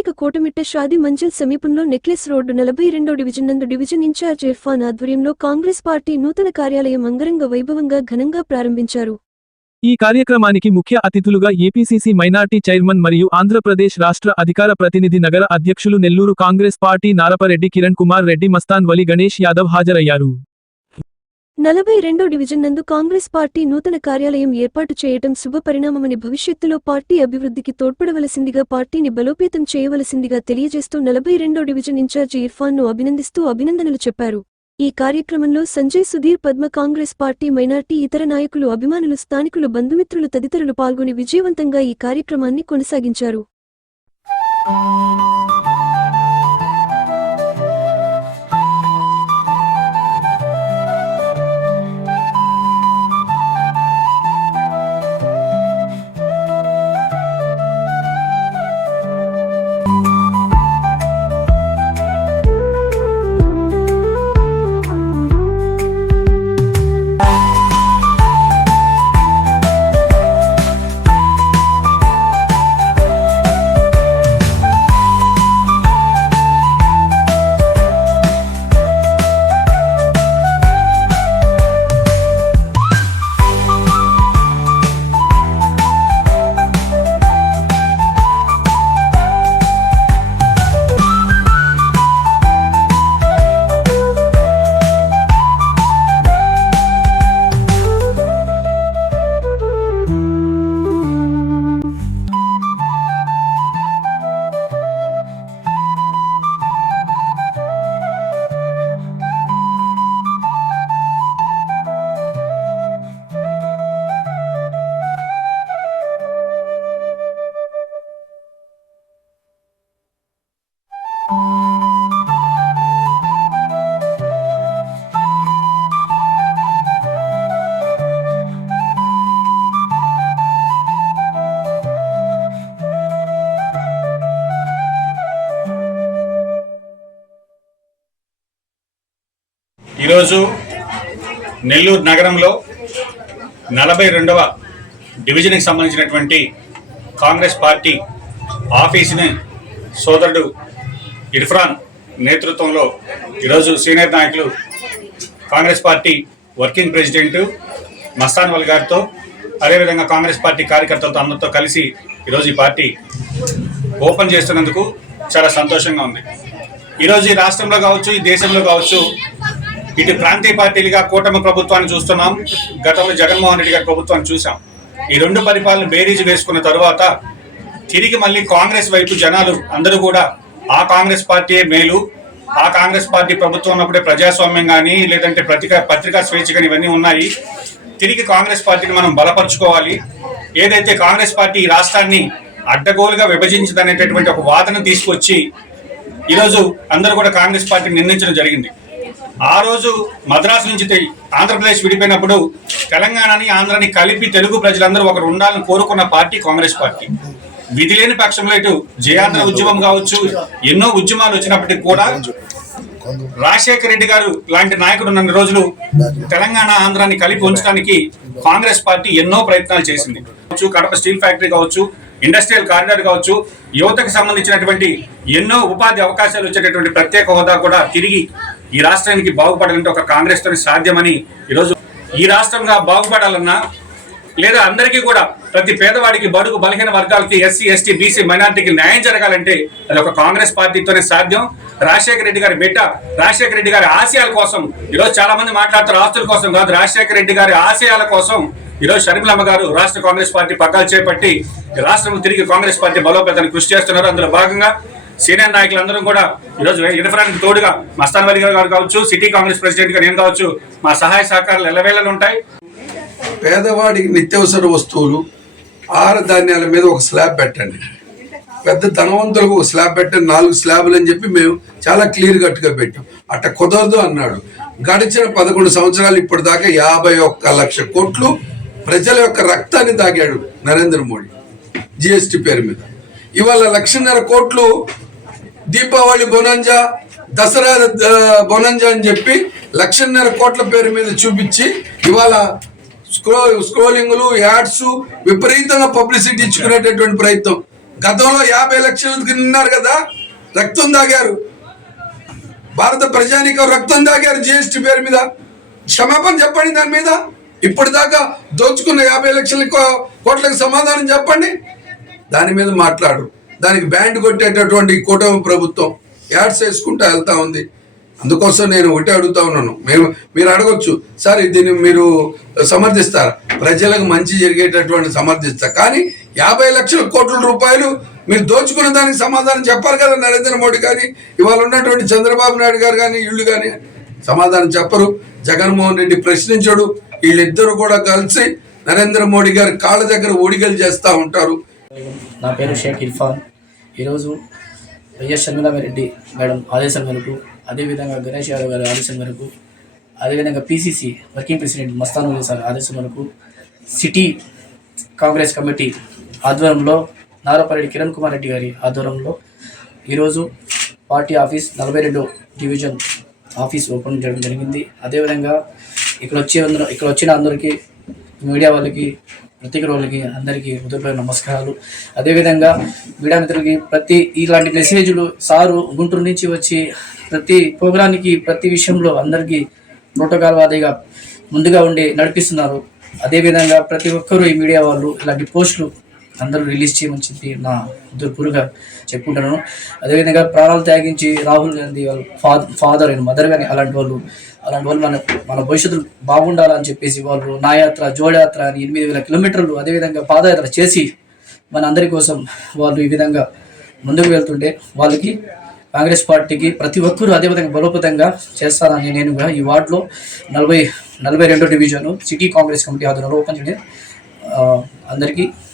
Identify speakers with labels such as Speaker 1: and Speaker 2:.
Speaker 1: స్థానిక కోటమిట్ట షాది మంజిల్ సమీపంలో necklace road నలభై రెండో డివిజన్ నందు డివిజన్ ఇన్ఛార్జ్ ఇర్ఫాన్ ఆధ్వర్యంలో కాంగ్రెస్ పార్టీ నూతన కార్యాలయం అంగరంగ వైభవంగా ఘనంగా ప్రారంభించారు.
Speaker 2: ఈ కార్యక్రమానికి ముఖ్య అతిథులుగా ఏపీసీసీ మైనార్టీ చైర్మన్ మరియు ఆంధ్రప్రదేశ్ రాష్ట్ర అధికార ప్రతినిధి నగర అధ్యక్షులు నెల్లూరు కాంగ్రెస్ పార్టీ నారపరెడ్డి కిరణ్ కుమార్ రెడ్డి మస్తాన్ వలి గణేష్ యాదవ్ హాజరయ్యారు.
Speaker 1: నలభై రెండో డివిజన్ నందు కాంగ్రెస్ పార్టీ నూతన కార్యాలయం ఏర్పాటు చేయటం శుభపరిణామమని భవిష్యత్తులో పార్టీ అభివృద్ధికి తోడ్పడవలసిందిగా పార్టీని బలోపేతం చేయవలసిందిగా తెలియజేస్తూ నలభై రెండో డివిజన్ ఇన్ఛార్జి ఇర్ఫాన్ను అభినందిస్తూ అభినందనలు చెప్పారు. ఈ కార్యక్రమంలో సంజయ్ సుధీర్ పద్మ కాంగ్రెస్ పార్టీ మైనార్టీ ఇతర నాయకులు అభిమానులు స్థానికులు బంధుమిత్రులు తదితరులు పాల్గొని విజయవంతంగా ఈ కార్యక్రమాన్ని కొనసాగించారు.
Speaker 3: ఈరోజు నెల్లూరు నగరంలో నలభై రెండవ డివిజన్కి సంబంధించినటువంటి కాంగ్రెస్ పార్టీ ఆఫీసుని సోదరుడు ఇర్ఫాన్ నేతృత్వంలో ఈరోజు సీనియర్ నాయకులు Congress party working president Mastan వల్ గారితో అదేవిధంగా కాంగ్రెస్ పార్టీ కార్యకర్తలతో అందరితో కలిసి ఈరోజు ఈ పార్టీ ఓపెన్ చేస్తున్నందుకు చాలా సంతోషంగా ఉంది. ఈరోజు ఈ రాష్ట్రంలో కావచ్చు ఈ దేశంలో కావచ్చు ఇటు ప్రాంతీయ పార్టీలుగా కూటమి ప్రభుత్వాన్ని చూస్తున్నాం గతంలో జగన్మోహన్ రెడ్డి గారి ప్రభుత్వాన్ని చూసాం ఈ రెండు పరిపాలన బేరీజు వేసుకున్న తరువాత తిరిగి మళ్ళీ కాంగ్రెస్ వైపు జనాలు అందరూ కూడా ఆ కాంగ్రెస్ పార్టీయే మేలు ఆ కాంగ్రెస్ పార్టీ ప్రభుత్వం ఉన్నప్పుడే ప్రజాస్వామ్యం కానీ లేదంటే పత్రికా పత్రికా స్వేచ్ఛ కానీ ఇవన్నీ ఉన్నాయి. తిరిగి కాంగ్రెస్ పార్టీని మనం బలపరుచుకోవాలి. ఏదైతే కాంగ్రెస్ పార్టీ ఈ రాష్ట్రాన్ని అడ్డగోలుగా విభజించదనేటటువంటి ఒక వాదన తీసుకొచ్చి ఈరోజు అందరూ కూడా కాంగ్రెస్ పార్టీని నిర్ణయించడం జరిగింది. ఆ రోజు మద్రాసు నుంచి ఆంధ్రప్రదేశ్ విడిపోయినప్పుడు తెలంగాణని ఆంధ్రని కలిపి తెలుగు ప్రజలందరూ ఒకరు ఉండాలని కోరుకున్న పార్టీ కాంగ్రెస్ పార్టీ. విధి లేని పక్షంలో ఇటు జయాంధ్ర ఉద్యమం కావచ్చు ఎన్నో ఉద్యమాలు వచ్చినప్పటికీ కూడా రాజశేఖర రెడ్డి గారు లాంటి నాయకుడు ఉన్న రోజులు తెలంగాణ ఆంధ్రాన్ని కలిపి ఉంచడానికి కాంగ్రెస్ పార్టీ ఎన్నో ప్రయత్నాలు చేసింది. కడప స్టీల్ ఫ్యాక్టరీ కావచ్చు ఇండస్ట్రియల్ కారిడార్ కావచ్చు యువతకు సంబంధించినటువంటి ఎన్నో ఉపాధి అవకాశాలు వచ్చేటటువంటి ప్రత్యేక హోదా కూడా తిరిగి ఈ రాష్ట్రానికి బాగుపడాలంటే ఒక కాంగ్రెస్ తోనే సాధ్యమని ఈరోజు ఈ రాష్ట్రంగా బాగుపడాలన్నా లేదా అందరికీ కూడా ప్రతి పేదవాడికి బడుగు బలహీన వర్గాలకి ఎస్సీ ఎస్టీ బీసీ మైనార్టీకి న్యాయం జరగాలంటే అది ఒక కాంగ్రెస్ పార్టీతోనే సాధ్యం. రాజశేఖర రెడ్డి గారి బిడ్డ రాజశేఖర రెడ్డి గారి ఆశయాల కోసం ఈరోజు చాలా మంది మాట్లాడుతారు ఆస్తుల కోసం కాదు రాజశేఖర రెడ్డి గారి ఆశయాల కోసం ఈరోజు షర్మిలమ్మ గారు రాష్ట్ర కాంగ్రెస్ పార్టీ పగ్గాలు చేపట్టి ఈ రాష్ట్రం తిరిగి కాంగ్రెస్ పార్టీ బలోపేతానికి కృషి చేస్తున్నారు. అందులో భాగంగా సీనియర్ నాయకులందరూ కూడా ఈరోజు ఇరఫరానికి తోడుగా మస్తాన్ వలి గారు కావచ్చు సిటీ కాంగ్రెస్ ప్రెసిడెంట్గా నేను కావచ్చు మా సహాయ సహకారాలు ఎల్లవేళలు ఉంటాయి.
Speaker 4: పేదవాడికి నిత్యావసర వస్తువులు ఆహార ధాన్యాల మీద ఒక స్లాబ్ పెట్టండి. పెద్ద ధనవంతులకు ఒక స్లాబ్ పెట్టండి నాలుగు స్లాబులు అని చెప్పి మేము చాలా క్లియర్ కట్గా పెట్టాం. అట్ట కుదరదు అన్నాడు. గడిచిన పదకొండు సంవత్సరాలు ఇప్పటిదాకా యాభై ఒక్క లక్ష కోట్లు ప్రజల యొక్క రక్తాన్ని తాగాడు నరేంద్ర మోడీ జిఎస్టి పేరు మీద. ఇవాళ లక్షన్నర కోట్లు దీపావళి బొనంజా దసరా ఆ, బొనంజా అని చెప్పి లక్షన్నర కోట్ల పేరు మీద చూపించి ఇవాళ స్క్రో స్క్రోలింగ్లు యాడ్స్ విపరీతంగా పబ్లిసిటీ ఇచ్చుకునేటటువంటి ప్రయత్నం. గతంలో యాభై లక్షలు నిన్నారు కదా రక్తం దాగారు భారత ప్రజానికం రక్తం దాగారు జిఎస్టీ పేరు మీద. క్షమాపణ చెప్పండి దాని మీద. ఇప్పటిదాకా దోచుకున్న యాభై లక్షల కోట్లకు సమాధానం చెప్పండి. దాని మీద మాట్లాడు. దానికి బ్యాండ్ కొట్టేటటువంటి కూటమి ప్రభుత్వం యాడ్స్ వేసుకుంటూ వెళ్తా ఉంది. అందుకోసం నేను ఒకటే అడుగుతా ఉన్నాను. మేము మీరు అడగొచ్చు. సార్ దీన్ని మీరు సమర్థిస్తారు? ప్రజలకు మంచి జరిగేటటువంటి సమర్థిస్తా. కానీ యాభై లక్షల కోట్ల రూపాయలు మీరు దోచుకున్న దానికి సమాధానం చెప్పారు కదా నరేంద్ర మోడీ కానీ ఇవాళ ఉన్నటువంటి చంద్రబాబు నాయుడు గారు కానీ వీళ్ళు కానీ సమాధానం చెప్పరు. జగన్మోహన్ రెడ్డి ప్రశ్నించడు. వీళ్ళిద్దరూ కూడా కలిసి నరేంద్ర మోడీ గారి కాళ్ళ దగ్గర ఒడిగలు చేస్తూ ఉంటారు.
Speaker 5: నా పేరు షేక్ ఇర్ఫాన్. ఈరోజు వైఎస్ షర్మిలారెడ్డి మేడం ఆదేశాల మేరకు అదేవిధంగా గణేష్ యాదవ్ గారి ఆదేశం మేరకు అదేవిధంగా PCC working president Mastan sir ఆదేశం మేరకు సిటీ కాంగ్రెస్ కమిటీ ఆధ్వర్యంలో నారాపరెడ్డి కిరణ్ కుమార్ రెడ్డి గారి ఆధ్వర్యంలో ఈరోజు పార్టీ ఆఫీస్ నలభై రెండు డివిజన్ ఆఫీస్ ఓపెన్ చేయడం జరిగింది. అదేవిధంగా ఇక్కడ వచ్చే అందరూ ఇక్కడ వచ్చిన అందరికీ మీడియా వాళ్ళకి ప్రత్యేక వాళ్ళకి అందరికీ హృదయపూర్వక నమస్కారాలు. అదేవిధంగా మీడియా మిత్రులకి ప్రతి ఇలాంటి మెసేజ్లు సారు గుంటూరు నుంచి వచ్చి ప్రతి ప్రోగ్రానికి ప్రతి విషయంలో అందరికీ ప్రోటోకాల్ వాదిగా ముందుగా ఉండి నడిపిస్తున్నారు. అదేవిధంగా ప్రతి ఒక్కరూ ఈ మీడియా వాళ్ళు ఇలాంటి పోస్టులు అందరూ రిలీజ్ చేయమని చెప్పి నా దుర్పురుగా చెప్పుకుంటున్నాను అదేవిధంగా ప్రాణాలు త్యాగించి రాహుల్ గాంధీ వాళ్ళ ఫాదర్ ఫాదర్ అండ్ మదర్ కానీ అలాంటి వాళ్ళు అలాంటి వాళ్ళు మన మన భవిష్యత్తు బాగుండాలని చెప్పేసి వాళ్ళు నా యాత్ర జోడయాత్ర అని ఎనిమిది వేల కిలోమీటర్లు అదేవిధంగా పాదయాత్ర చేసి మన అందరి కోసం వాళ్ళు ఈ విధంగా ముందుకు వెళ్తుంటే వాళ్ళకి కాంగ్రెస్ పార్టీకి ప్రతి ఒక్కరూ అదేవిధంగా బలోపేతంగా చేస్తారని నేనుగా ఈ వార్డులో నలభై నలభై రెండో డివిజన్ సిటీ కాంగ్రెస్ కమిటీ ఆధ్వర్యంలో ఓపెన్ చేయడం అందరికీ